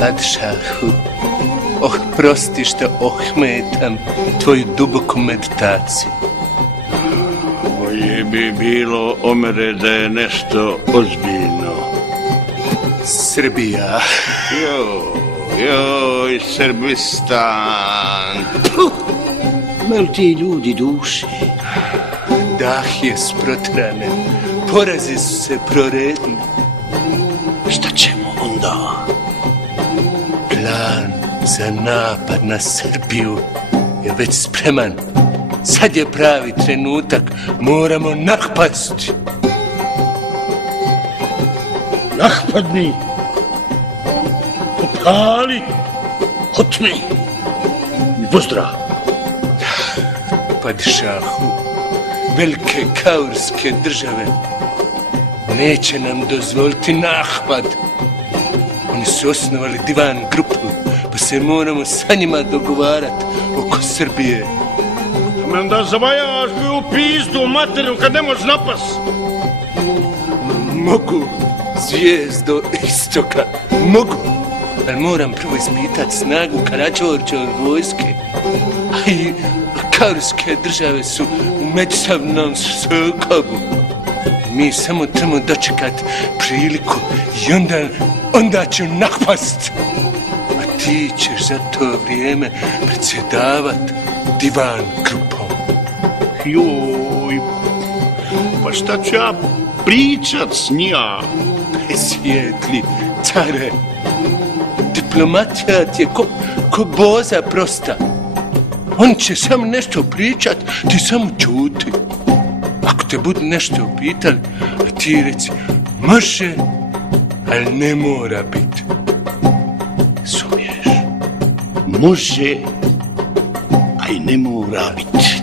Padšahu, prosti što ohmetam tvoju duboku meditaciju. Bolje bi bilo, Omere, da je nešto ozbiljno. Srbija. Joj, Srbistan. Mal ti ljudi duše? Dah je sprotranen, porazi su se proredni. Šta ćemo onda? Plan za napad na Srbiju je već spreman. Sad je pravi trenutak, moramo napasti. Napadni, popali, otmi i pozdrav. Padšahu, velike kaurske države neće nam dozvoliti napad. Oni su osnovali divan grupu, pa se moramo sa njima dogovarati oko Srbije. Men da zavajaš mi u pizdu materinu kad ne možeš napas. Mogu, zvijezdo istoka, mogu, ali moram prvo ispitati snagu Karađorđeve vojske. A i kaurske države su u međusobnom sukobu. Mi samo trebamo dočekati priliku i onda ću napast. A ti ćeš za to vrijeme predsjedavat divan grupom. Joj, pa šta ću ja pričat s njima? Presvijetli, care, diplomatija ti je ko boza prosta. On će samo nešto pričat, ti samo čuti. Ako te budu nešto upitali, a ti reci, može, ali ne mora biti. Sumiješ? Može, a i ne mora biti.